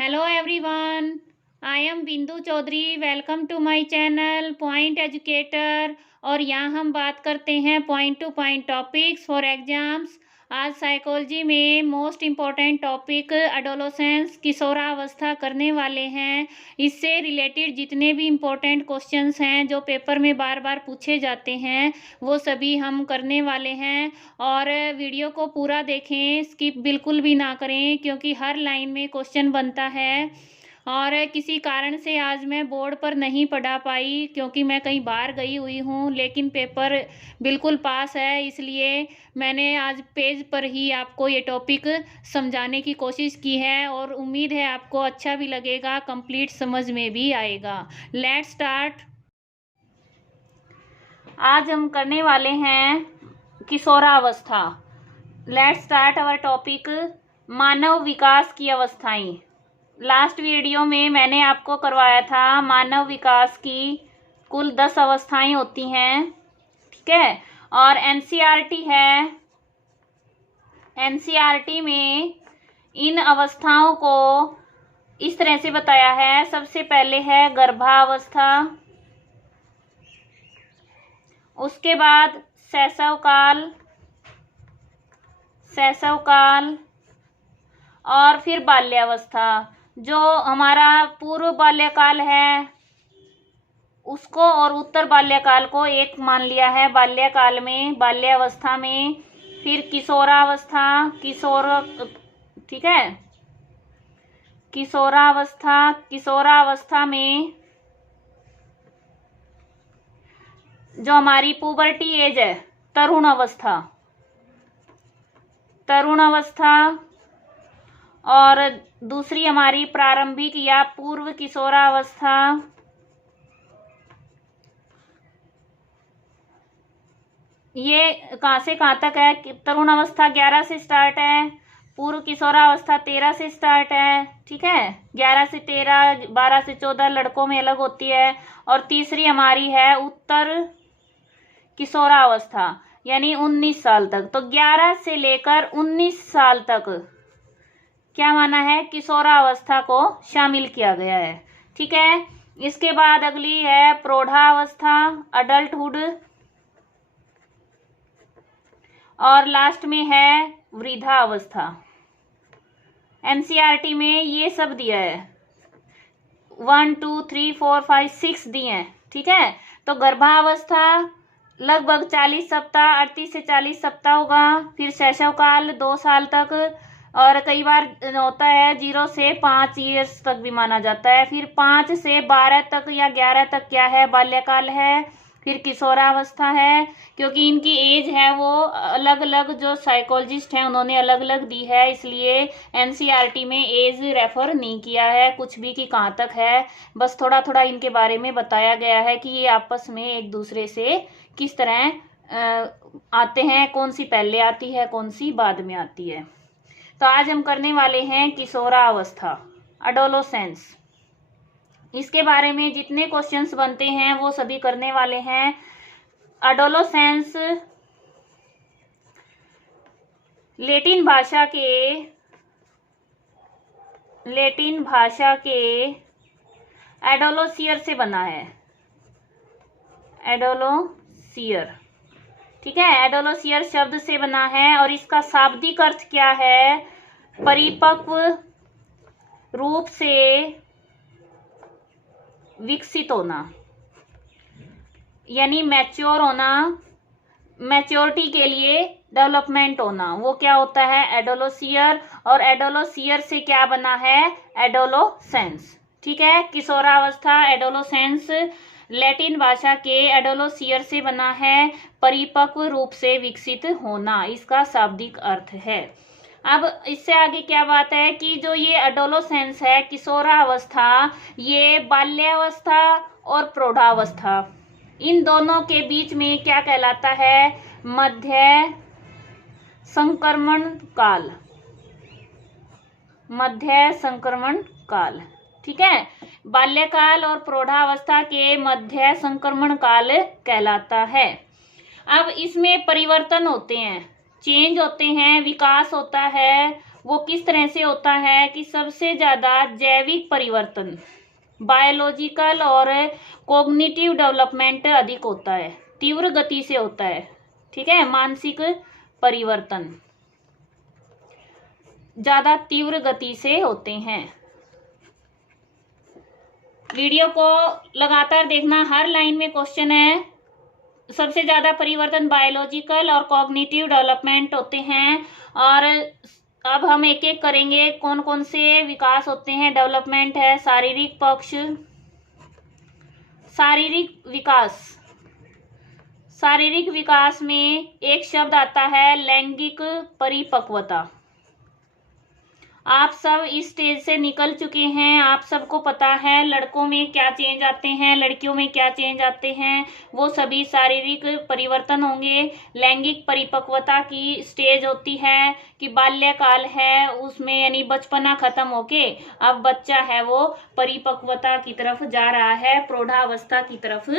Hello everyone, I am Bindu Chaudhary. Welcome to my channel point educator. और यहाँ हम बात करते हैं point to point topics for exams. आज साइकोलॉजी में मोस्ट इम्पॉर्टेंट टॉपिक एडोलेसेंस किशोरावस्था करने वाले हैं। इससे रिलेटेड जितने भी इम्पोर्टेंट क्वेश्चंस हैं जो पेपर में बार बार पूछे जाते हैं वो सभी हम करने वाले हैं। और वीडियो को पूरा देखें, स्किप बिल्कुल भी ना करें, क्योंकि हर लाइन में क्वेश्चन बनता है। और किसी कारण से आज मैं बोर्ड पर नहीं पढ़ा पाई क्योंकि मैं कहीं बाहर गई हुई हूँ, लेकिन पेपर बिल्कुल पास है, इसलिए मैंने आज पेज पर ही आपको ये टॉपिक समझाने की कोशिश की है और उम्मीद है आपको अच्छा भी लगेगा, कंप्लीट समझ में भी आएगा। Let's start. आज हम करने वाले हैं किशोरावस्था। लेट्स स्टार्ट अवर टॉपिक मानव विकास की अवस्थाएं। लास्ट वीडियो में मैंने आपको करवाया था मानव विकास की कुल 10 अवस्थाएं होती हैं, ठीक है। और एनसीईआरटी है, एनसीईआरटी में इन अवस्थाओं को इस तरह से बताया है। सबसे पहले है गर्भावस्था, उसके बाद शैशवकाल, और फिर बाल्यावस्था। जो हमारा पूर्व बाल्यकाल है उसको और उत्तर बाल्यकाल को एक मान लिया है बाल्यकाल में, बाल्यावस्था में। फिर किशोरावस्था, ठीक है, किशोरावस्था में जो हमारी पुबर्टी एज है, तरुण अवस्था। और दूसरी हमारी प्रारंभिक या पूर्व किशोरावस्था। ये कहाँ से कहाँ तक है? तरुण अवस्था 11 से स्टार्ट है, पूर्व किशोरावस्था 13 से स्टार्ट है, ठीक है। 11 से 13, 12 से 14 लड़कों में अलग होती है। और तीसरी हमारी है उत्तर किशोरावस्था, यानी 19 साल तक। तो 11 से लेकर 19 साल तक क्या माना है? किशोरावस्था को शामिल किया गया है, ठीक है। इसके बाद अगली है प्रौढ़ावस्था, अडल्टहुड। और लास्ट में है वृद्धावस्था। एनसीईआरटी में ये सब दिया है, 1 2 3 4 5 6 दिए हैं, ठीक है। तो गर्भावस्था लगभग 40 सप्ताह, 38 से 40 सप्ताह होगा। फिर शैशवकाल 2 साल तक, और कई बार होता है 0 से 5 ईयर्स तक भी माना जाता है। फिर 5 से 12 तक या 11 तक क्या है? बाल्यकाल है। फिर किशोरावस्था है, क्योंकि इनकी एज है वो अलग अलग, जो साइकोलॉजिस्ट हैं उन्होंने अलग अलग दी है, इसलिए एनसीईआरटी में एज रेफर नहीं किया है कुछ भी कि कहाँ तक है। बस थोड़ा थोड़ा इनके बारे में बताया गया है कि ये आपस में एक दूसरे से किस तरह आते हैं, कौन सी पहले आती है, कौन सी बाद में आती है। तो आज हम करने वाले हैं किशोरावस्था, एडोलेसेंस। इसके बारे में जितने क्वेश्चंस बनते हैं वो सभी करने वाले हैं। एडोलेसेंस लैटिन भाषा के एडोलोसियर से बना है, एडोलोसियर, ठीक है। एडोलोसियर शब्द से बना है और इसका शाब्दिक अर्थ क्या है? परिपक्व रूप से विकसित होना, यानी मैच्योर होना, मैच्योरिटी के लिए डेवलपमेंट होना, वो क्या होता है? एडोलोसियर। और एडोलोसियर से क्या बना है? एडोलेसेंस, ठीक है। किशोरावस्था, एडोलेसेंस लैटिन भाषा के एडोलोसियर से बना है, परिपक्व रूप से विकसित होना, इसका शाब्दिक अर्थ है। अब इससे आगे क्या बात है कि जो ये एडोलेसेंस है, किशोरावस्था, ये बाल्यावस्था और प्रौढ़ावस्था, इन दोनों के बीच में क्या कहलाता है? मध्य संक्रमण काल, ठीक है। बाल्यकाल और प्रौढ़ावस्था के मध्य संक्रमण काल कहलाता है। अब इसमें परिवर्तन होते हैं, चेंज होते हैं, विकास होता है वो किस तरह से होता है कि सबसे ज्यादा जैविक परिवर्तन, बायोलॉजिकल और कॉग्निटिव डेवलपमेंट अधिक होता है, तीव्र गति से होता है। ठीक है, मानसिक परिवर्तन ज्यादा तीव्र गति से होते हैं। वीडियो को लगातार देखना, हर लाइन में क्वेश्चन है। सबसे ज्यादा परिवर्तन बायोलॉजिकल और कॉग्निटिव डेवलपमेंट होते हैं। और अब हम एक एक करेंगे कौन कौन से विकास होते हैं। डेवलपमेंट है शारीरिक पक्ष, शारीरिक विकास। शारीरिक विकास में एक शब्द आता है लैंगिक परिपक्वता। आप सब इस स्टेज से निकल चुके हैं, आप सबको पता है लड़कों में क्या चेंज आते हैं, लड़कियों में क्या चेंज आते हैं, वो सभी शारीरिक परिवर्तन होंगे। लैंगिक परिपक्वता की स्टेज होती है कि बाल्यकाल है, उसमें यानी बचपना खत्म होके अब बच्चा है वो परिपक्वता की तरफ जा रहा है, प्रौढ़ावस्था की तरफ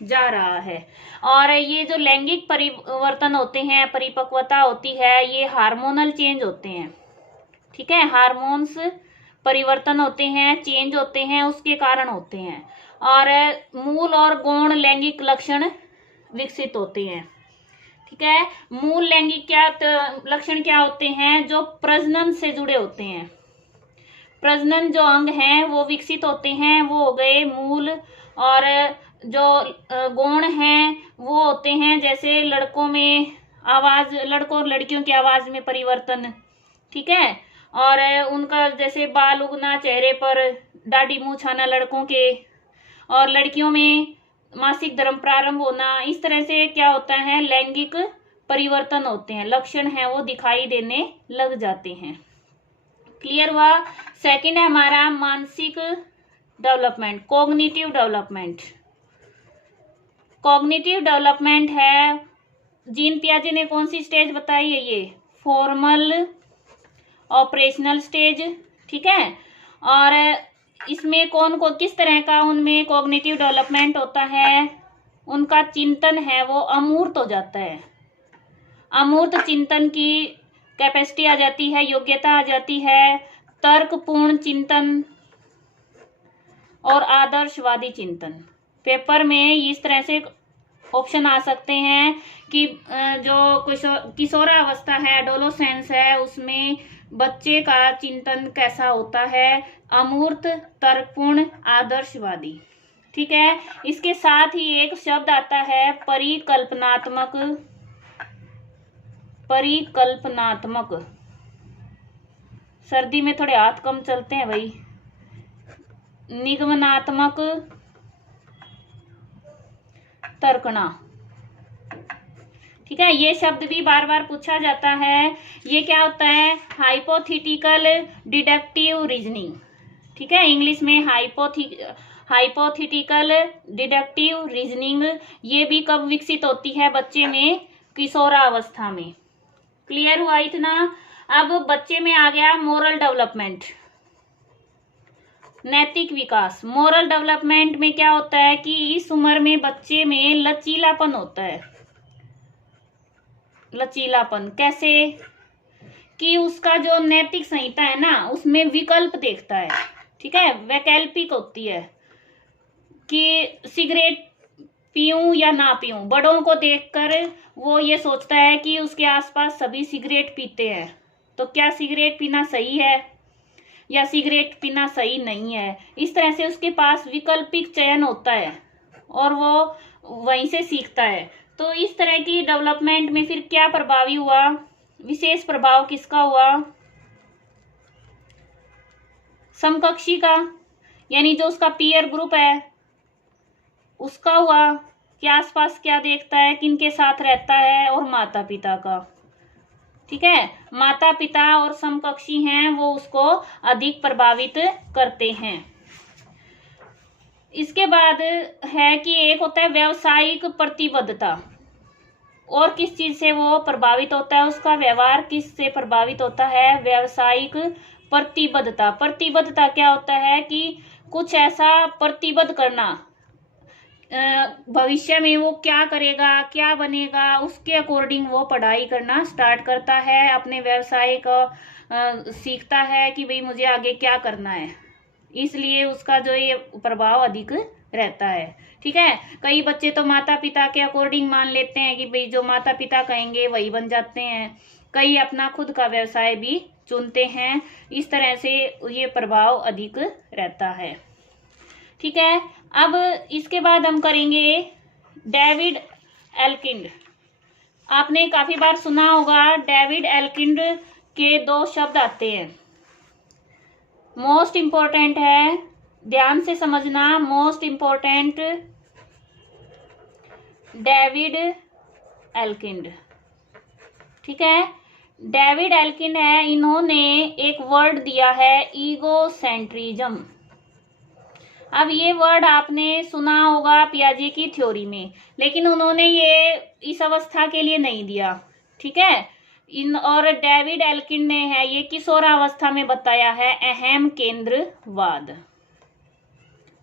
जा रहा है। और ये जो लैंगिक परिवर्तन होते हैं, परिपक्वता होती है, ये हार्मोनल चेंज होते हैं। ठीक है, हार्मोन्स परिवर्तन होते हैं, चेंज होते हैं, उसके कारण होते हैं। और मूल और गौण लैंगिक लक्षण विकसित होते हैं। ठीक है, मूल लैंगिक लक्षण क्या होते हैं? जो प्रजनन से जुड़े होते हैं, प्रजनन जो अंग हैं वो विकसित होते हैं, वो हो गए मूल। और जो गौण हैं वो होते हैं जैसे लड़कों में आवाज, लड़कों और लड़कियों की आवाज में परिवर्तन। ठीक है, और उनका जैसे बाल उगना चेहरे पर, दाढ़ी मूंछ आना लड़कों के, और लड़कियों में मासिक धर्म प्रारंभ होना। इस तरह से क्या होता है, लैंगिक परिवर्तन होते हैं, लक्षण हैं वो दिखाई देने लग जाते हैं। क्लियर हुआ? सेकंड है हमारा मानसिक development, cognitive development. Cognitive development है, जीन पियाजे ने कौन सी स्टेज बताई है? ये फॉर्मल ऑपरेशनल स्टेज। ठीक है, और इसमें कौन को किस तरह का उनमें कॉग्निटिव डेवलपमेंट होता है? उनका चिंतन है वो अमूर्त हो जाता है, अमूर्त चिंतन की कैपेसिटी आ जाती है, योग्यता आ जाती है, तर्कपूर्ण चिंतन और आदर्शवादी चिंतन। पेपर में इस तरह से ऑप्शन आ सकते हैं कि जो किशोरावस्था है, एडोलोसेंस है, उसमें बच्चे का चिंतन कैसा होता है? अमूर्त, तर्कपूर्ण, आदर्शवादी। ठीक है, इसके साथ ही एक शब्द आता है परिकल्पनात्मक। परिकल्पनात्मक, सर्दी में थोड़े हाथ कम चलते हैं भाई। निगमनात्मक, तर्कना। ठीक है, ये शब्द भी बार बार पूछा जाता है। ये क्या होता है? Hypothetical deductive reasoning. ठीक है, इंग्लिश में हाइपोथेटिकल डिडक्टिव रीजनिंग। ये भी कब विकसित होती है? बच्चे में किशोरावस्था में। क्लियर हुआ इतना? अब बच्चे में आ गया मोरल डेवलपमेंट, नैतिक विकास। मोरल डेवलपमेंट में क्या होता है कि इस उम्र में बच्चे में लचीलापन होता है। लचीलापन कैसे? कि उसका जो नैतिक संहिता है ना, उसमें विकल्प देखता है। ठीक है, वैकल्पिक होती है कि सिगरेट पीऊं या ना पीऊं। बड़ों को देखकर वो ये सोचता है कि उसके आसपास सभी सिगरेट पीते हैं, तो क्या सिगरेट पीना सही है या सिगरेट पीना सही नहीं है। इस तरह से उसके पास विकल्पिक चयन होता है और वो वहीं से सीखता है। तो इस तरह की डेवलपमेंट में फिर क्या प्रभावी हुआ? विशेष प्रभाव किसका हुआ? समकक्षी का, यानी जो उसका पीयर ग्रुप है उसका हुआ कि आसपास क्या देखता है, किनके साथ रहता है, और माता पिता का। ठीक है, माता पिता और समकक्षी हैं वो उसको अधिक प्रभावित करते हैं। इसके बाद है कि एक होता है व्यावसायिक प्रतिबद्धता। और किस चीज से वो प्रभावित होता है? उसका व्यवहार किस से प्रभावित होता है? व्यावसायिक प्रतिबद्धता। प्रतिबद्धता क्या होता है कि कुछ ऐसा प्रतिबद्ध करना भविष्य में वो क्या करेगा, क्या बनेगा, उसके अकॉर्डिंग वो पढ़ाई करना स्टार्ट करता है, अपने व्यवसाय को सीखता है कि भाई मुझे आगे क्या करना है, इसलिए उसका जो ये प्रभाव अधिक रहता है। ठीक है, कई बच्चे तो माता पिता के अकॉर्डिंग मान लेते हैं कि भाई जो माता पिता कहेंगे वही बन जाते हैं, कई अपना खुद का व्यवसाय भी चुनते हैं, इस तरह से ये प्रभाव अधिक रहता है। ठीक है, अब इसके बाद हम करेंगे डेविड एल्किंड। आपने काफी बार सुना होगा, डेविड एल्किंड के 2 शब्द आते हैं, मोस्ट इंपॉर्टेंट है, ध्यान से समझना, मोस्ट इंपॉर्टेंट, डेविड एल्किंड। ठीक है, डेविड एल्किंड है, इन्होंने एक वर्ड दिया है ईगोसेंट्रिज्म। अब ये वर्ड आपने सुना होगा पियाजे की थ्योरी में, लेकिन उन्होंने ये इस अवस्था के लिए नहीं दिया। ठीक है, और डेविड एल्किंड ने है ये किशोरावस्था में बताया है अहम केंद्रवाद।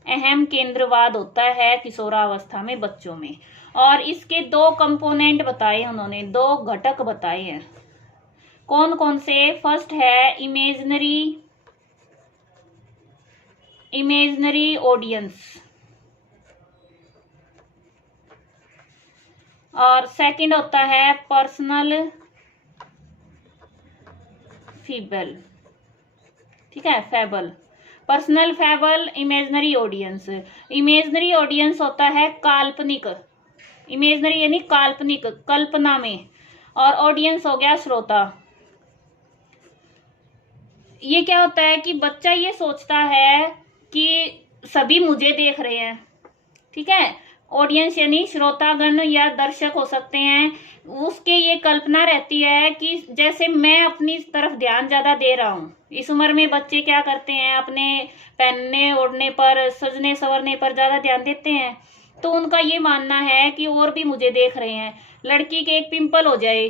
अहम केंद्रवाद होता है किशोरावस्था में बच्चों में, और इसके 2 कंपोनेंट बताए उन्होंने, 2 घटक बताए हैं। कौन कौन से? फर्स्ट है इमेजिनरी ऑडियंस, और सेकंड होता है पर्सनल फीबल। ठीक है, fable, personal fable, imaginary audience. Imaginary audience होता है काल्पनिक, इमेजिनरी यानी काल्पनिक, कल्पना में, और ऑडियंस हो गया श्रोता। ये क्या होता है कि बच्चा ये सोचता है कि सभी मुझे देख रहे हैं। ठीक है, ऑडियंस यानी श्रोतागण या दर्शक हो सकते हैं, उसके ये कल्पना रहती है कि जैसे मैं अपनी तरफ ध्यान ज्यादा दे रहा हूँ। इस उम्र में बच्चे क्या करते हैं, अपने पहनने ओढ़ने पर, सजने संवरने पर ज्यादा ध्यान देते हैं, तो उनका ये मानना है कि और भी मुझे देख रहे हैं। लड़की के एक पिंपल हो जाए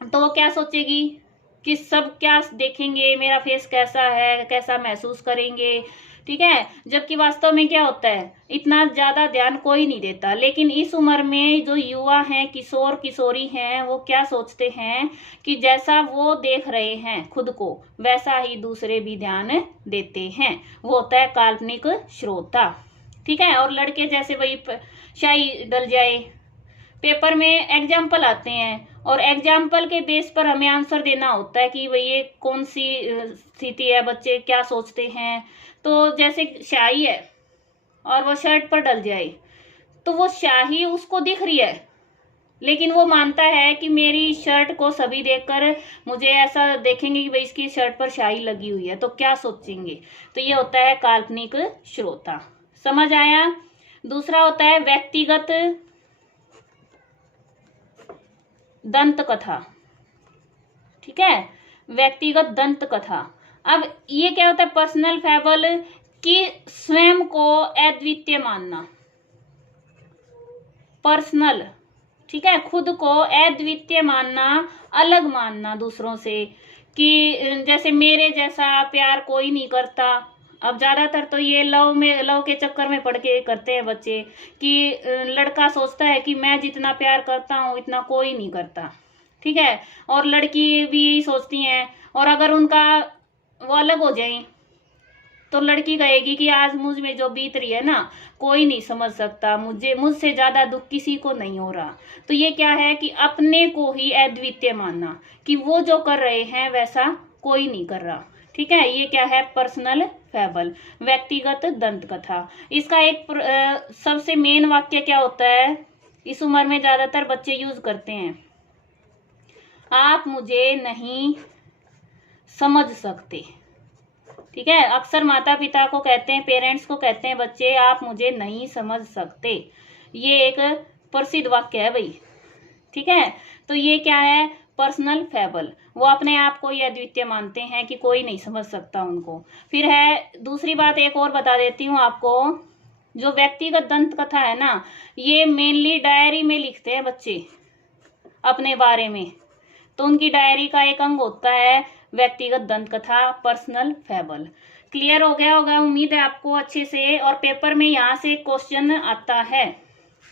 तो वो क्या सोचेगी कि सब क्या देखेंगे, मेरा फेस कैसा है, कैसा महसूस करेंगे। ठीक है, जबकि वास्तव में क्या होता है, इतना ज्यादा ध्यान कोई नहीं देता। लेकिन इस उम्र में जो युवा हैं, किशोर किशोरी हैं, वो क्या सोचते हैं कि जैसा वो देख रहे हैं खुद को, वैसा ही दूसरे भी ध्यान देते हैं। वो होता है काल्पनिक श्रोता। ठीक है, और लड़के जैसे वही शाही डल जाए, पेपर में एग्जाम्पल आते हैं और एग्जाम्पल के बेस पर हमें आंसर देना होता है कि भाई ये कौन सी स्थिति है, बच्चे क्या सोचते हैं। तो जैसे शाही है और वो शर्ट पर डल जाए, तो वो शाही उसको दिख रही है, लेकिन वो मानता है कि मेरी शर्ट को सभी देखकर मुझे ऐसा देखेंगे कि भाई इसकी शर्ट पर शाही लगी हुई है, तो क्या सोचेंगे। तो ये होता है काल्पनिक श्रोता। समझ आया? दूसरा होता है व्यक्तिगत दंत कथा। ठीक है, व्यक्तिगत दंत कथा। अब ये क्या होता है, पर्सनल फैबल कि स्वयं को अद्वितीय मानना, पर्सनल। ठीक है, खुद को अद्वितीय मानना, अलग मानना दूसरों से, कि जैसे मेरे जैसा प्यार कोई नहीं करता। अब ज्यादातर तो ये लव के चक्कर में पड़ के करते हैं बच्चे, कि लड़का सोचता है कि मैं जितना प्यार करता हूँ इतना कोई नहीं करता। ठीक है, और लड़की भी यही सोचती हैं, और अगर उनका वो अलग हो जाए तो लड़की कहेगी कि आज मुझ में जो बीत रही है ना, कोई नहीं समझ सकता, मुझसे ज्यादा दुख किसी को नहीं हो रहा। तो ये क्या है कि अपने को ही अद्वितीय मानना, कि वो जो कर रहे हैं वैसा कोई नहीं कर रहा। ठीक है, ये क्या है, पर्सनल फैबल, व्यक्तिगत दंत कथा। इसका एक सबसे मेन वाक्य क्या होता है, इस उम्र में ज्यादातर बच्चे यूज करते हैं, आप मुझे नहीं समझ सकते। ठीक है, अक्सर माता पिता को कहते हैं, पेरेंट्स को कहते हैं बच्चे, आप मुझे नहीं समझ सकते। ये एक प्रसिद्ध वाक्य है भाई। ठीक है, तो ये क्या है, पर्सनल फैबल। वो अपने आप को ही अद्वितीय मानते हैं कि कोई नहीं समझ सकता उनको। फिर है दूसरी बात, एक और बता देती हूँ आपको, जो व्यक्तिगत दंत कथा है ना, ये मेनली डायरी में लिखते हैं बच्चे अपने बारे में। तो उनकी डायरी का एक अंग होता है व्यक्तिगत दंत कथा, पर्सनल फैबल। क्लियर हो गया होगा, उम्मीद है आपको अच्छे से। और पेपर में यहाँ से क्वेश्चन आता है,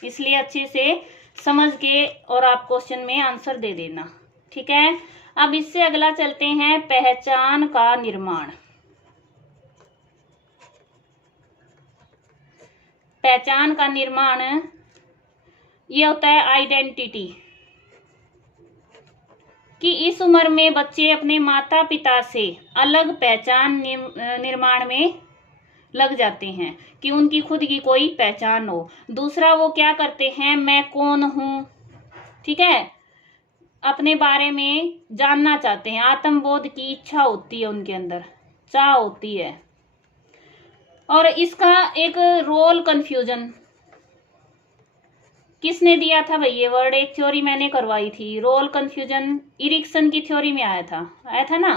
इसलिए अच्छे से समझ के और आप क्वेश्चन में आंसर दे देना, ठीक है। अब इससे अगला चलते हैं, पहचान का निर्माण। पहचान का निर्माण ये होता है आइडेंटिटी, कि इस उम्र में बच्चे अपने माता पिता से अलग पहचान निर्माण में लग जाते हैं, कि उनकी खुद की कोई पहचान हो। दूसरा, वो क्या करते हैं, मैं कौन हूं, ठीक है, अपने बारे में जानना चाहते हैं। आत्मबोध की इच्छा होती है उनके अंदर, चाह होती है। और इसका एक रोल कंफ्यूजन किसने दिया था भाई, ये वर्ड, एक थ्योरी मैंने करवाई थी, रोल कंफ्यूजन इरिक्सन की थ्योरी में आया था ना,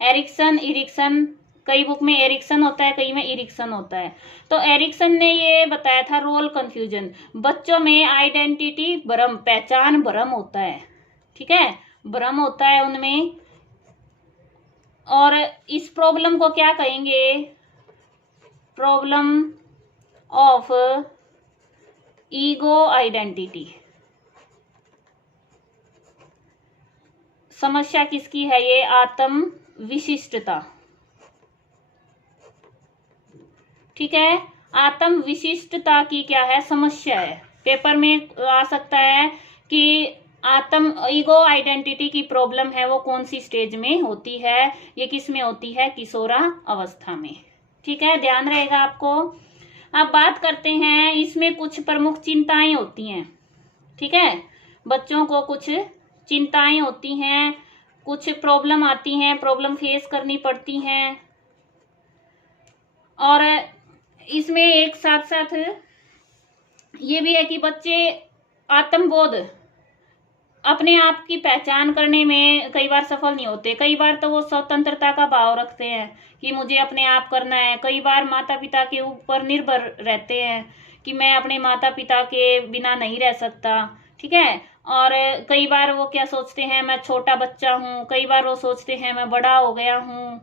इरिक्सन, कई बुक में एरिक्सन होता है, कई में इरिक्सन होता है। तो एरिक्सन ने ये बताया था रोल कंफ्यूजन, बच्चों में आइडेंटिटी भ्रम, पहचान भ्रम होता है, ठीक है, भ्रम होता है उनमें। और इस प्रॉब्लम को क्या कहेंगे, प्रॉब्लम ऑफ ईगो आइडेंटिटी। समस्या किसकी है ये, आत्म विशिष्टता, ठीक है, आत्म विशिष्टता की क्या है, समस्या है। पेपर में आ सकता है कि आत्म ईगो आइडेंटिटी की प्रॉब्लम है वो कौन सी स्टेज में होती है, ये किस में होती है, किशोरा अवस्था में, ठीक है, ध्यान रहेगा आपको। अब बात करते हैं, इसमें कुछ प्रमुख चिंताएं होती हैं, ठीक है, बच्चों को कुछ चिंताएं होती हैं, कुछ प्रॉब्लम आती हैं, प्रॉब्लम फेस करनी पड़ती हैं। और इसमें एक साथ साथ ये भी है कि बच्चे आत्मबोध, अपने आप की पहचान करने में कई बार सफल नहीं होते। कई बार तो वो स्वतंत्रता का भाव रखते हैं कि मुझे अपने आप करना है। कई बार माता पिता के ऊपर निर्भर रहते हैं कि मैं अपने माता पिता के बिना नहीं रह सकता, ठीक है। और कई बार वो क्या सोचते हैं, मैं छोटा बच्चा हूँ, कई बार वो सोचते हैं मैं बड़ा हो गया हूँ।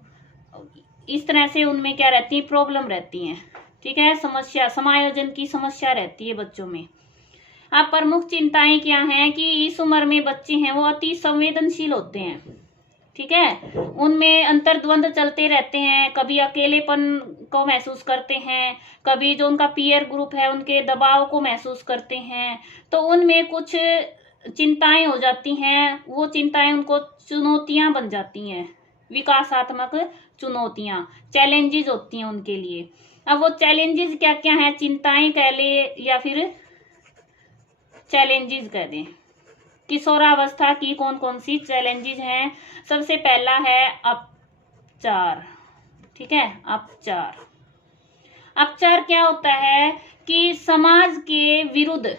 इस तरह से उनमें क्या रहती है, प्रॉब्लम रहती है, ठीक है, समस्या, समायोजन की समस्या रहती है बच्चों में। अब प्रमुख चिंताएं क्या हैं, कि इस उम्र में बच्चे हैं वो अति संवेदनशील होते हैं, ठीक है, उनमें अंतर्द्वंद चलते रहते हैं, कभी अकेलेपन को महसूस करते हैं, कभी जो उनका पीयर ग्रुप है उनके दबाव को महसूस करते हैं। तो उनमें कुछ चिंताएं हो जाती हैं, वो चिंताएं उनको चुनौतियां बन जाती हैं, विकासात्मक चुनौतियां, चैलेंजेस होती हैं उनके लिए। अब वो चैलेंजेस क्या क्या हैं, चिंताएं कह ले या फिर चैलेंजेस कह दें। किशोरावस्था की कौन कौन सी चैलेंजेस हैं, सबसे पहला है अपचार, ठीक है, अपचार। अपचार क्या होता है, कि समाज के विरुद्ध,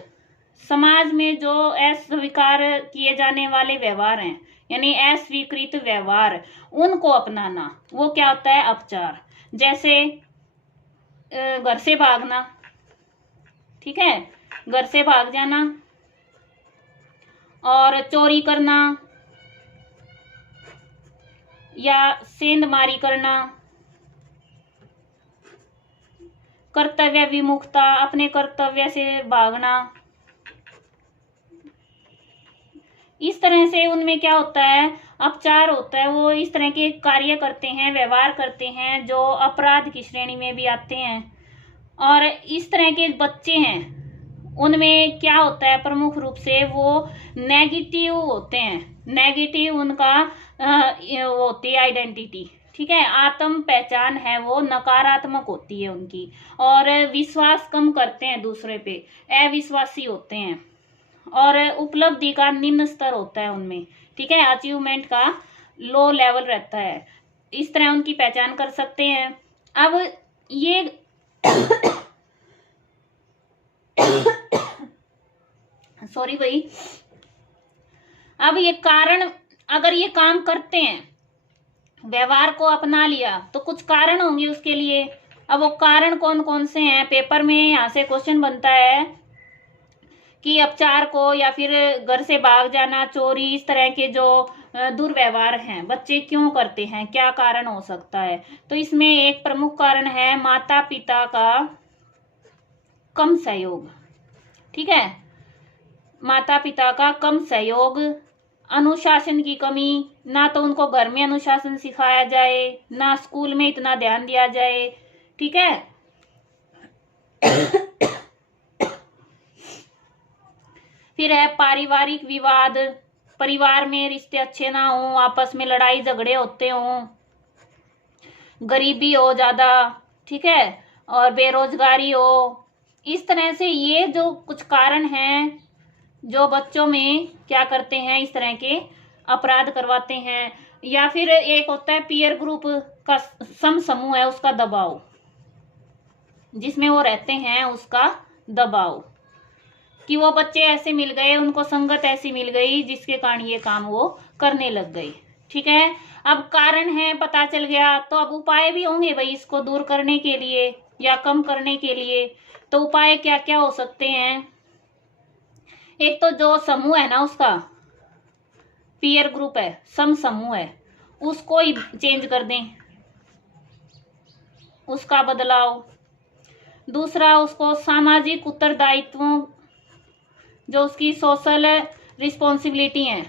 समाज में जो अस्वीकार किए जाने वाले व्यवहार हैं, यानी अस्वीकृत व्यवहार, उनको अपनाना, वो क्या होता है, अपचार। जैसे घर से भागना, ठीक है, घर से भाग जाना, और चोरी करना या सेंधमारी करना, कर्तव्य विमुखता, अपने कर्तव्य से भागना। इस तरह से उनमें क्या होता है, अपचार होता है, वो इस तरह के कार्य करते हैं, व्यवहार करते हैं जो अपराध की श्रेणी में भी आते हैं। और इस तरह के बच्चे हैं उनमें क्या होता है, प्रमुख रूप से वो नेगेटिव होते हैं, नेगेटिव उनका होती है आइडेंटिटी, ठीक है, आत्म पहचान है वो नकारात्मक होती है उनकी। और विश्वास कम करते हैं दूसरे पे, अविश्वासी होते हैं, और उपलब्धि का निम्न स्तर होता है उनमें, ठीक है, अचीवमेंट का लो लेवल रहता है। इस तरह उनकी पहचान कर सकते हैं। अब ये सॉरी भाई, अब ये कारण, अगर ये काम करते हैं, व्यवहार को अपना लिया, तो कुछ कारण होंगे उसके लिए। अब वो कारण कौन कौन से हैं, पेपर में यहाँ से क्वेश्चन बनता है कि अपचार को या फिर घर से भाग जाना, चोरी, इस तरह के जो दुर्व्यवहार हैं बच्चे क्यों करते हैं, क्या कारण हो सकता है। तो इसमें एक प्रमुख कारण है माता पिता का कम सहयोग। ठीक है, माता पिता का कम सहयोग, अनुशासन की कमी, ना तो उनको घर में अनुशासन सिखाया जाए, ना स्कूल में इतना ध्यान दिया जाए। ठीक है, फिर है पारिवारिक विवाद, परिवार में रिश्ते अच्छे ना हो, आपस में लड़ाई झगड़े होते हों, गरीबी हो ज्यादा, ठीक है, और बेरोजगारी हो। इस तरह से ये जो कुछ कारण हैं जो बच्चों में क्या करते हैं, इस तरह के अपराध करवाते हैं। या फिर एक होता है पीयर ग्रुप का, समूह है उसका दबाव, जिसमें वो रहते हैं उसका दबाव, कि वो बच्चे ऐसे मिल गए, उनको संगत ऐसी मिल गई जिसके कारण ये काम वो करने लग गए। ठीक है, अब कारण है पता चल गया, तो अब उपाय भी होंगे भाई इसको दूर करने के लिए या कम करने के लिए। तो उपाय क्या क्या हो सकते हैं। एक तो जो समूह है ना, उसका पीयर ग्रुप है, समूह है, उसको ही चेंज कर दें, उसका बदलाव। दूसरा, उसको सामाजिक उत्तरदायित्वों, जो उसकी सोशल रिस्पॉन्सिबिलिटी है,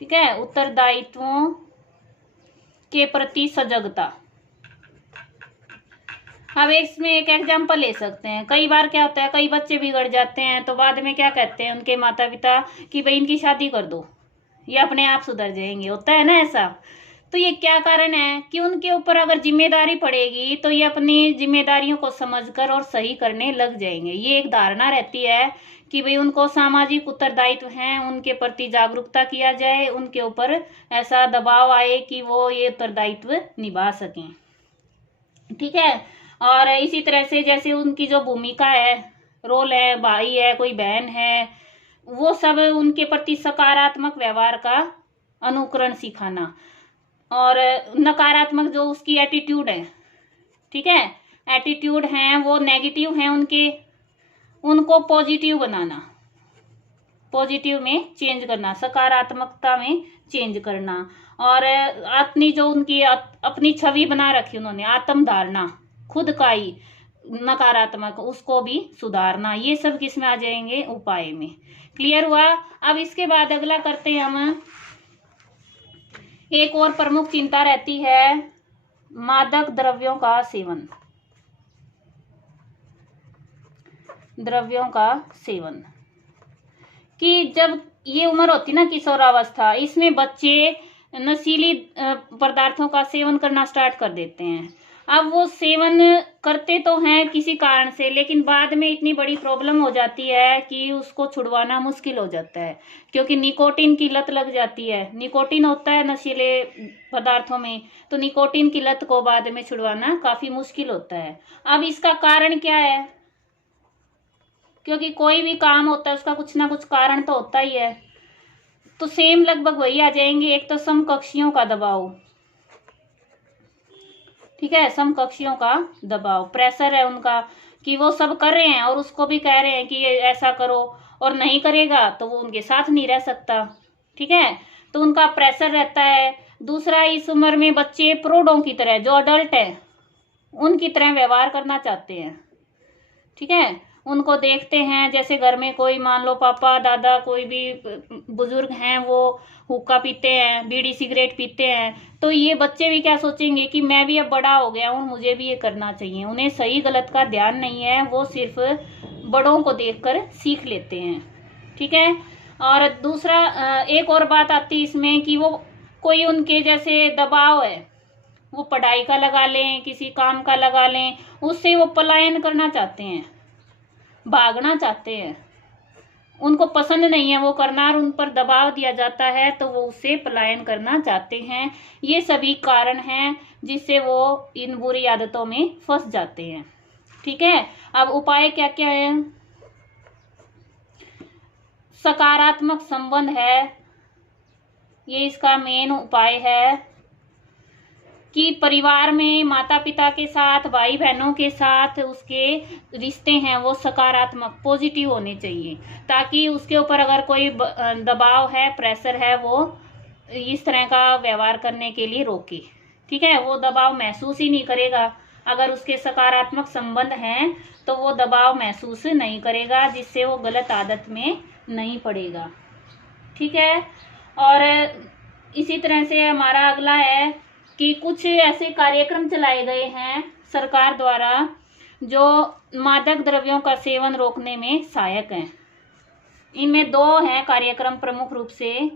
ठीक है, उत्तरदायित्वों के प्रति सजगता। अब इसमें एक एग्जाम्पल ले सकते हैं। कई बार क्या होता है, कई बच्चे बिगड़ जाते हैं तो बाद में क्या कहते हैं उनके माता पिता कि भाई इनकी शादी कर दो, ये अपने आप सुधर जाएंगे, होता है ना ऐसा। तो ये क्या कारण है कि उनके ऊपर अगर जिम्मेदारी पड़ेगी तो ये अपनी जिम्मेदारियों को समझकर और सही करने लग जाएंगे। ये एक धारणा रहती है कि भाई उनको सामाजिक उत्तरदायित्व हैं, उनके प्रति जागरूकता किया जाए, उनके ऊपर ऐसा दबाव आए कि वो ये उत्तरदायित्व निभा सकें। ठीक है, और इसी तरह से जैसे उनकी जो भूमिका है, रोल है, भाई है, कोई बहन है, वो सब उनके प्रति सकारात्मक व्यवहार का अनुकरण सिखाना, और नकारात्मक जो उसकी एटीट्यूड है, ठीक है, एटीट्यूड है वो नेगेटिव है उनके, उनको पॉजिटिव बनाना, पॉजिटिव में चेंज करना, सकारात्मकता में चेंज करना। और अपनी जो उनकी अपनी छवि बना रखी उन्होंने, आत्म धारणा खुद का ही नकारात्मक, उसको भी सुधारना। ये सब किस में आ जाएंगे, उपाय में। क्लियर हुआ। अब इसके बाद अगला करते हैं हम, एक और प्रमुख चिंता रहती है मादक द्रव्यों का सेवन, द्रव्यों का सेवन, कि जब ये उम्र होती ना किशोरावस्था, इसमें बच्चे नशीली पदार्थों का सेवन करना स्टार्ट कर देते हैं। अब वो सेवन करते तो हैं किसी कारण से, लेकिन बाद में इतनी बड़ी प्रॉब्लम हो जाती है कि उसको छुड़वाना मुश्किल हो जाता है, क्योंकि निकोटीन की लत लग जाती है। निकोटीन होता है नशीले पदार्थों में, तो निकोटीन की लत को बाद में छुड़वाना काफी मुश्किल होता है। अब इसका कारण क्या है, क्योंकि कोई भी काम होता है उसका कुछ ना कुछ कारण तो होता ही है। तो सेम लगभग वही आ जाएंगे। एक तो समकक्षियों का दबाव, ठीक है, समकक्षियों का दबाव, प्रेशर है उनका कि वो सब कर रहे हैं और उसको भी कह रहे हैं कि ये ऐसा करो, और नहीं करेगा तो वो उनके साथ नहीं रह सकता। ठीक है, तो उनका प्रेशर रहता है। दूसरा, इस उम्र में बच्चे प्रौढ़ों की तरह, जो अडल्ट है उनकी तरह व्यवहार करना चाहते हैं। ठीक है, उनको देखते हैं जैसे घर में कोई, मान लो पापा दादा कोई भी बुजुर्ग हैं, वो हुक्का पीते हैं, बीड़ी सिगरेट पीते हैं, तो ये बच्चे भी क्या सोचेंगे कि मैं भी अब बड़ा हो गया हूँ, मुझे भी ये करना चाहिए। उन्हें सही गलत का ध्यान नहीं है, वो सिर्फ बड़ों को देखकर सीख लेते हैं। ठीक है, और दूसरा एक और बात आती है इसमें कि वो कोई उनके जैसे दबाव है, वो पढ़ाई का लगा लें, किसी काम का लगा लें, उससे वो पलायन करना चाहते हैं, भागना चाहते हैं, उनको पसंद नहीं है वो करना और उन पर दबाव दिया जाता है तो वो उससे पलायन करना चाहते हैं। ये सभी कारण हैं जिससे वो इन बुरी आदतों में फंस जाते हैं। ठीक है, अब उपाय क्या क्या है। सकारात्मक संबंध है, ये इसका मेन उपाय है कि परिवार में माता पिता के साथ, भाई बहनों के साथ उसके रिश्ते हैं वो सकारात्मक, पॉजिटिव होने चाहिए, ताकि उसके ऊपर अगर कोई दबाव है, प्रेशर है, वो इस तरह का व्यवहार करने के लिए रोके। ठीक है, वो दबाव महसूस ही नहीं करेगा। अगर उसके सकारात्मक संबंध हैं तो वो दबाव महसूस नहीं करेगा, जिससे वो गलत आदत में नहीं पड़ेगा। ठीक है, और इसी तरह से हमारा अगला है कि कुछ ऐसे कार्यक्रम चलाए गए हैं सरकार द्वारा जो मादक द्रव्यों का सेवन रोकने में सहायक हैं। इनमें 2 हैं कार्यक्रम, प्रमुख रूप से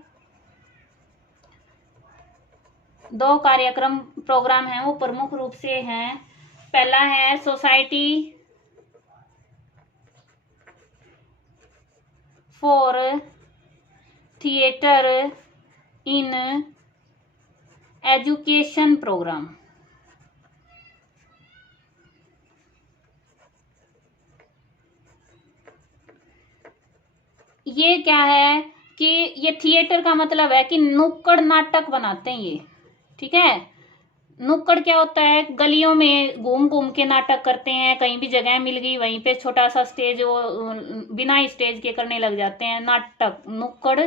2 कार्यक्रम प्रोग्राम हैं, वो प्रमुख रूप से हैं। पहला है society for theatre in education programme. ये क्या है कि ये थिएटर का मतलब है कि नुक्कड़ नाटक बनाते हैं ये। ठीक है, नुक्कड़ क्या होता है, गलियों में घूम घूम के नाटक करते हैं, कहीं भी जगह मिल गई वहीं पे छोटा सा स्टेज, वो बिना स्टेज के करने लग जाते हैं नाटक, नुक्कड़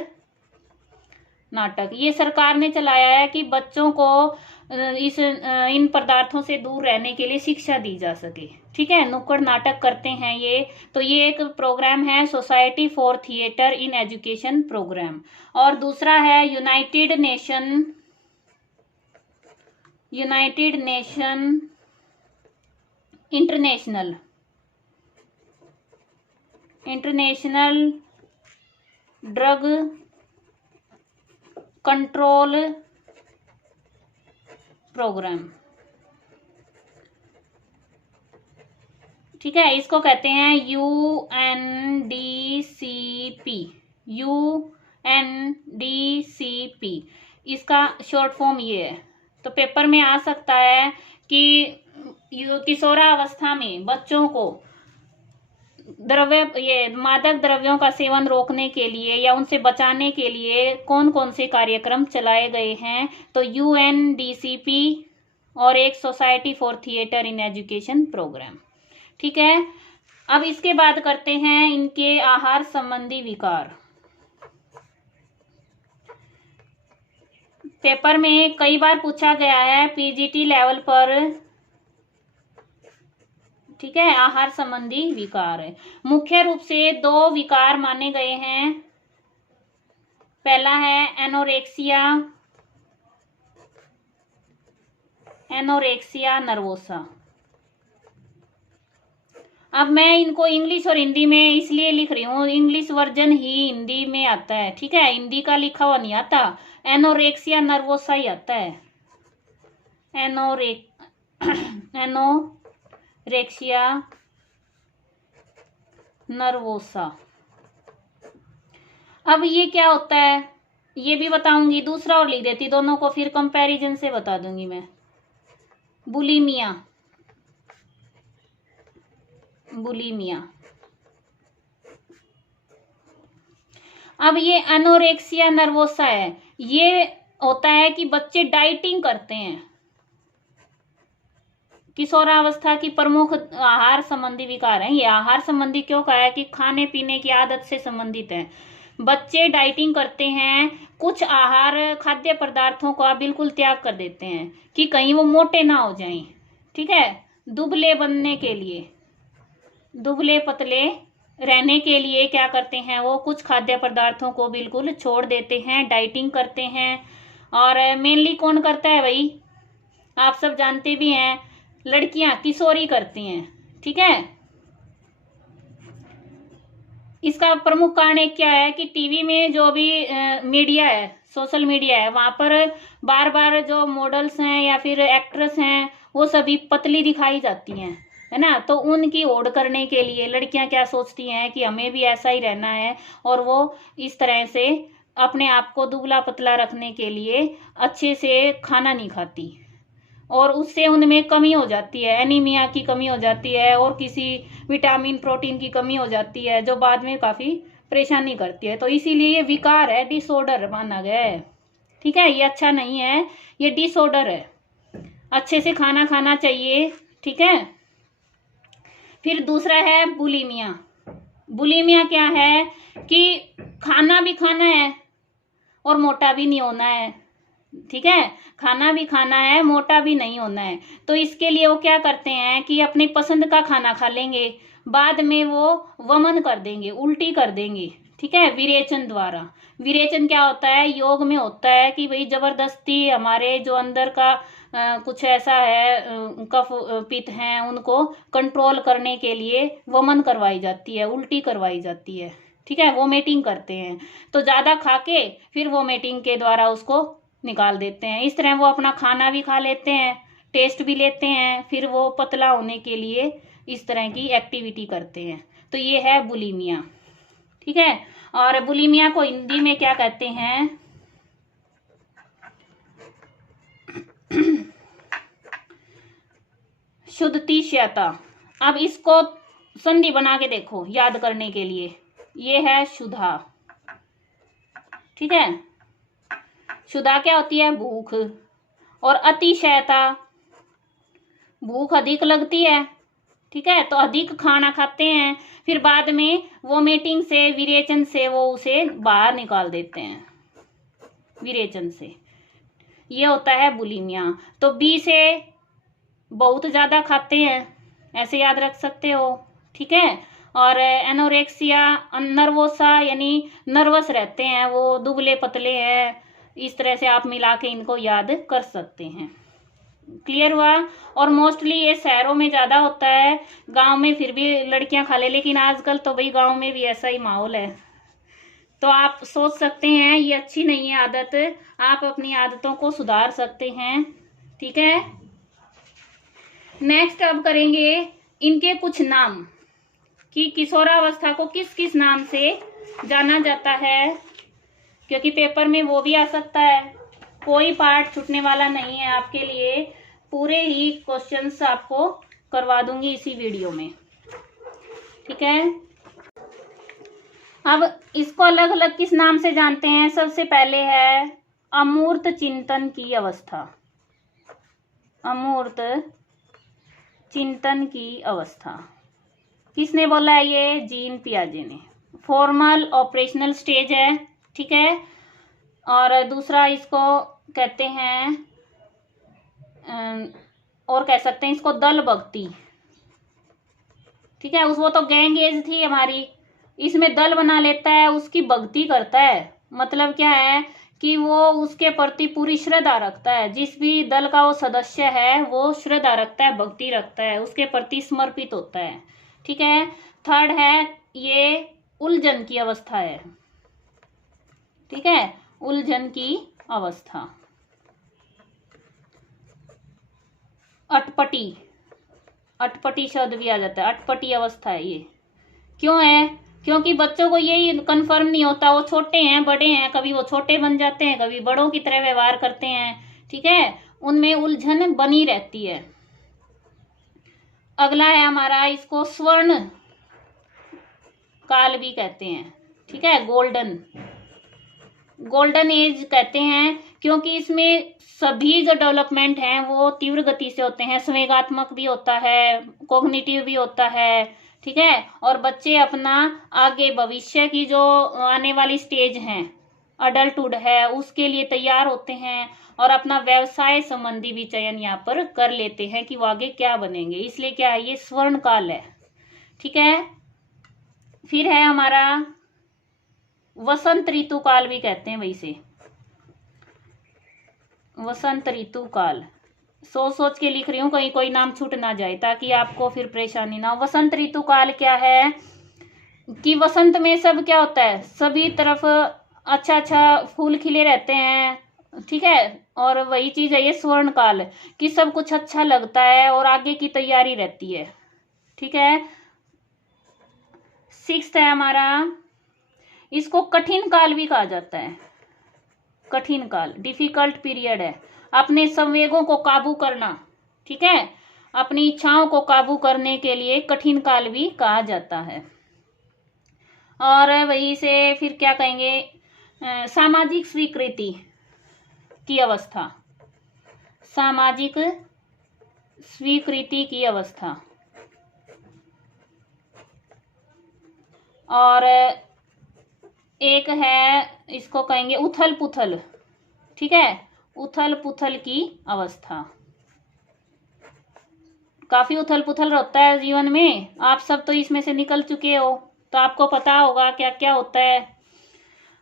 नाटक। ये सरकार ने चलाया है कि बच्चों को इन पदार्थों से दूर रहने के लिए शिक्षा दी जा सके। ठीक है, नुक्कड़ नाटक करते हैं ये, तो ये एक प्रोग्राम है society for theatre in education programme. और दूसरा है united nation international drug control programme. ठीक है, इसको कहते हैं UNDCP। इसका शॉर्ट फॉर्म ये है। तो पेपर में आ सकता है कि किशोरावस्था में बच्चों को मादक द्रव्यों का सेवन रोकने के लिए या उनसे बचाने के लिए कौन कौन से कार्यक्रम चलाए गए हैं। तो UNDCP और एक society for theatre in education programme. ठीक है, अब इसके बाद करते हैं इनके आहार संबंधी विकार। पेपर में कई बार पूछा गया है PGT लेवल पर। ठीक है, आहार संबंधी विकार है। मुख्य रूप से 2 विकार माने गए हैं। पहला है एनोरेक्सिया नर्वोसा। अब मैं इनको इंग्लिश और हिंदी में इसलिए लिख रही हूँ, इंग्लिश वर्जन ही हिंदी में आता है। ठीक है, हिंदी का लिखा हुआ नहीं आता, एनोरेक्सिया नर्वोसा ही आता है। Anorexia nervosa. अब ये क्या होता है ये भी बताऊंगी, दूसरा और लिख देती, दोनों को फिर कंपैरिजन से बता दूंगी मैं। बुलिमिया। अब ये एनोरेक्सिया नर्वोसा है, ये होता है कि बच्चे डाइटिंग करते हैं। किशोरावस्था की प्रमुख आहार संबंधी विकार है। ये आहार संबंधी क्यों कहा है कि खाने पीने की आदत से संबंधित है। बच्चे डाइटिंग करते हैं, कुछ आहार खाद्य पदार्थों का बिल्कुल त्याग कर देते हैं कि कहीं वो मोटे ना हो जाएं। ठीक है, दुबले बनने के लिए, दुबले पतले रहने के लिए क्या करते हैं, वो कुछ खाद्य पदार्थों को बिल्कुल छोड़ देते हैं, डाइटिंग करते हैं। और मेनली कौन करता है भाई, आप सब जानते भी हैं, लड़कियां किशोरी करती हैं। ठीक है, इसका प्रमुख कारण एक क्या है कि टीवी में जो भी मीडिया है, सोशल मीडिया है, वहां पर बार बार जो मॉडल्स हैं या फिर एक्ट्रेस हैं वो सभी पतली दिखाई जाती हैं, है ना। तो उनकी होड़ करने के लिए लड़कियां क्या सोचती हैं कि हमें भी ऐसा ही रहना है, और वो इस तरह से अपने आप को दुबला पतला रखने के लिए अच्छे से खाना नहीं खाती, और उससे उनमें कमी हो जाती है, एनीमिया की कमी हो जाती है, और किसी विटामिन प्रोटीन की कमी हो जाती है, जो बाद में काफ़ी परेशानी करती है। तो इसीलिए ये विकार है, डिसऑर्डर माना गया है। ठीक है, ये अच्छा नहीं है, ये डिसऑर्डर है। अच्छे से खाना खाना चाहिए, ठीक है। फिर दूसरा है बुलिमिया। बुलिमिया क्या है कि खाना भी खाना है और मोटा भी नहीं होना है, ठीक है। खाना भी खाना है, मोटा भी नहीं होना है। तो इसके लिए वो क्या करते हैं कि अपनी पसंद का खाना खा लेंगे, बाद में वो वमन कर देंगे, उल्टी कर देंगे, ठीक है, विरेचन द्वारा। विरेचन क्या होता है, योग में होता है कि भाई जबरदस्ती हमारे जो अंदर का कुछ ऐसा है, कफ पित्त हैं, उनको कंट्रोल करने के लिए वमन करवाई जाती है, उल्टी करवाई जाती है, ठीक है, वोमिटिंग करते हैं। तो ज़्यादा खा के फिर वोमिटिंग के द्वारा उसको निकाल देते हैं। इस तरह वो अपना खाना भी खा लेते हैं, टेस्ट भी लेते हैं, फिर वो पतला होने के लिए इस तरह की एक्टिविटी करते हैं। तो ये है बुलिमिया, ठीक है। और बुलिमिया को हिंदी में क्या कहते हैं, शुद्धतिशयता। अब इसको संधि बना के देखो याद करने के लिए, ये है शुद्धा, ठीक है। शुद्धा क्या होती है, भूख। और अतिशयता, भूख अधिक लगती है, ठीक है, तो अधिक खाना खाते हैं, फिर बाद में वोमिटिंग से, विरेचन से वो उसे बाहर निकाल देते हैं, विरेचन से। ये होता है बुलिमिया। तो बी से बहुत ज़्यादा खाते हैं, ऐसे याद रख सकते हो, ठीक है। और एनोरेक्सिया नर्वोसा, यानी नर्वस रहते हैं, वो दुबले पतले हैं, इस तरह से आप मिला के इनको याद कर सकते हैं। क्लियर हुआ। और मोस्टली ये शहरों में ज़्यादा होता है, गांव में फिर भी लड़कियां खा ले, लेकिन आजकल तो भाई गांव में भी ऐसा ही माहौल है। तो आप सोच सकते हैं ये अच्छी नहीं है आदत, आप अपनी आदतों को सुधार सकते हैं, ठीक है। नेक्स्ट अब करेंगे इनके कुछ नाम, कि किशोरावस्था को किस किस नाम से जाना जाता है, क्योंकि पेपर में वो भी आ सकता है। कोई पार्ट छूटने वाला नहीं है आपके लिए, पूरे ही क्वेश्चंस आपको करवा दूंगी इसी वीडियो में, ठीक है। अब इसको अलग अलग किस नाम से जानते हैं, सबसे पहले है अमूर्त चिंतन की अवस्था। अमूर्त चिंतन की अवस्था किसने बोला है, ये जीन पियाजे ने। फॉर्मल ऑपरेशनल स्टेज है, ठीक है। और दूसरा इसको कहते हैं, और कह सकते हैं इसको दल भक्ति, ठीक है। वो तो गैंग एज थी हमारी, इसमें दल बना लेता है, उसकी भक्ति करता है। मतलब क्या है कि वो उसके प्रति पूरी श्रद्धा रखता है, जिस भी दल का वो सदस्य है वो श्रद्धा रखता है, भक्ति रखता है, उसके प्रति समर्पित होता है, ठीक है। थर्ड है ये उलझन की अवस्था है, ठीक है, उलझन की अवस्था। अटपटी, अटपटी शब्द भी आ जाता है, अटपटी अवस्था है ये। क्यों है, क्योंकि बच्चों को यही कंफर्म नहीं होता, वो छोटे हैं बड़े हैं, कभी वो छोटे बन जाते हैं, कभी बड़ों की तरह व्यवहार करते हैं, ठीक है, उनमें उलझन बनी रहती है। अगला है हमारा, इसको स्वर्ण काल भी कहते हैं, ठीक है, गोल्डन, गोल्डन एज कहते हैं, क्योंकि इसमें सभी जो डेवलपमेंट हैं वो तीव्र गति से होते हैं, संवेगात्मक भी होता है, कॉग्निटिव भी होता है, ठीक है। और बच्चे अपना आगे भविष्य की जो आने वाली स्टेज है, अडल्टहुड है, उसके लिए तैयार होते हैं, और अपना व्यवसाय संबंधी भी चयन यहाँ पर कर लेते हैं कि वो आगे क्या बनेंगे, इसलिए क्या है, ये स्वर्ण काल है, ठीक है। फिर है हमारा वसंत ऋतु काल भी कहते हैं, वैसे वसंत ऋतु काल, सोच सोच के लिख रही हूँ, कहीं कोई नाम छूट ना जाए, ताकि आपको फिर परेशानी ना हो। वसंत ऋतु काल क्या है कि वसंत में सब क्या होता है, सभी तरफ अच्छा अच्छा फूल खिले रहते हैं, ठीक है। और वही चीज है ये स्वर्ण काल, कि सब कुछ अच्छा लगता है और आगे की तैयारी रहती है, ठीक है। सिक्स्थ है हमारा, इसको कठिन काल भी कहा जाता है, कठिन काल, डिफिकल्ट पीरियड है, अपने संवेगों को काबू करना, ठीक है, अपनी इच्छाओं को काबू करने के लिए कठिन काल भी कहा जाता है। और वही से फिर क्या कहेंगे, सामाजिक स्वीकृति की अवस्था, सामाजिक स्वीकृति की अवस्था। और एक है, इसको कहेंगे उथल पुथल, ठीक है, उथल पुथल की अवस्था। काफी उथल पुथल होता है जीवन में, आप सब तो इसमें से निकल चुके हो, तो आपको पता होगा क्या क्या होता है।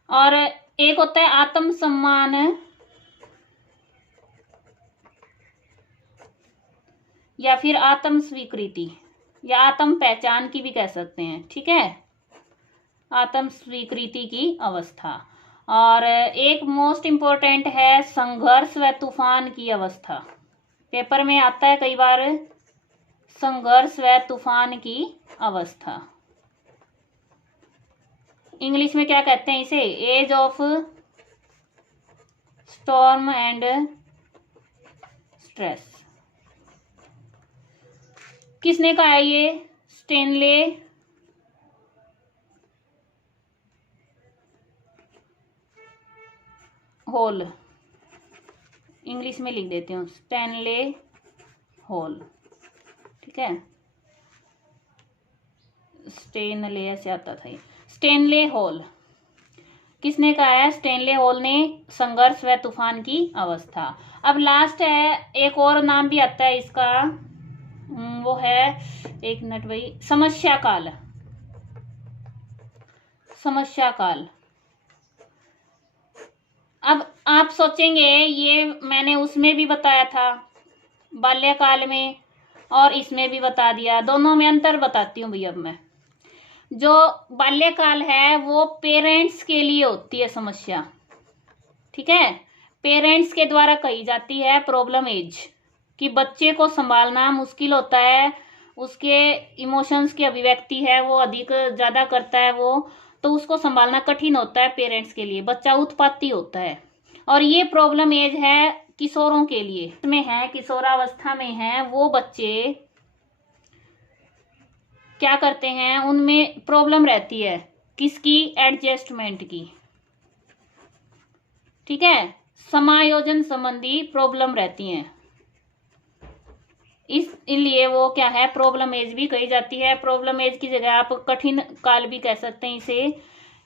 और एक होता है आत्मसम्मान या फिर आत्म स्वीकृति या आत्म पहचान की भी कह सकते हैं, ठीक है, आत्म स्वीकृति की अवस्था। और एक मोस्ट इम्पोर्टेंट है संघर्ष व तूफान की अवस्था। पेपर में आता है कई बार, संघर्ष व तूफान की अवस्था। इंग्लिश में क्या कहते हैं इसे? Age of storm and stress. किसने कहा है ये? Stanley hall. इंग्लिश में लिख देती हूँ, स्टेनले हॉल, ठीक है, स्टेनले ऐसे आता था ये, स्टेनले हॉल। किसने कहा है? स्टेनले हॉल ने, संघर्ष व तूफान की अवस्था। अब लास्ट है, एक और नाम भी आता है इसका, वो है, एक मिनट भाई, समस्या काल। समस्या काल। अब आप सोचेंगे ये मैंने उसमें भी बताया था, बाल्यकाल में, और इसमें भी बता दिया, दोनों में अंतर बताती हूँ भैया। अब मैं, जो बाल्यकाल है वो पेरेंट्स के लिए होती है समस्या, ठीक है, पेरेंट्स के द्वारा कही जाती है प्रॉब्लम एज, कि बच्चे को संभालना मुश्किल होता है, उसके इमोशंस की अभिव्यक्ति है वो अधिक ज़्यादा करता है वो, तो उसको संभालना कठिन होता है पेरेंट्स के लिए, बच्चा उत्पाती होता है। और ये प्रॉब्लम एज है किशोरों के लिए, इसमें है किशोरावस्था में है वो बच्चे क्या करते हैं, उनमें प्रॉब्लम रहती है, किसकी? एडजस्टमेंट की, ठीक है, समायोजन संबंधी प्रॉब्लम रहती हैं, इसलिए वो क्या है, प्रॉब्लम एज भी कही जाती है। प्रॉब्लम एज की जगह आप कठिन काल भी कह सकते हैं इसे।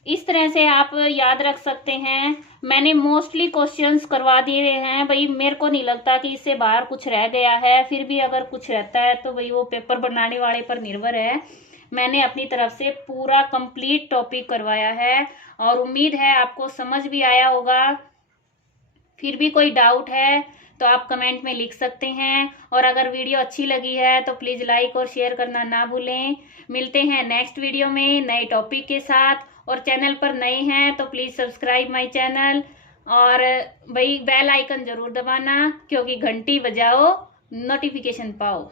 इस तरह से आप याद रख सकते हैं। मैंने मोस्टली क्वेश्चंस करवा दिए हैं भाई, मेरे को नहीं लगता कि इससे बाहर कुछ रह गया है, फिर भी अगर कुछ रहता है तो भाई वो पेपर बनाने वाले पर निर्भर है। मैंने अपनी तरफ से पूरा कंप्लीट टॉपिक करवाया है और उम्मीद है आपको समझ भी आया होगा। फिर भी कोई डाउट है तो आप कमेंट में लिख सकते हैं, और अगर वीडियो अच्छी लगी है तो प्लीज़ लाइक और शेयर करना ना भूलें। मिलते हैं नेक्स्ट वीडियो में नए टॉपिक के साथ, और चैनल पर नए हैं तो प्लीज़ सब्सक्राइब माय चैनल, और भाई बेल आइकन ज़रूर दबाना, क्योंकि घंटी बजाओ नोटिफिकेशन पाओ।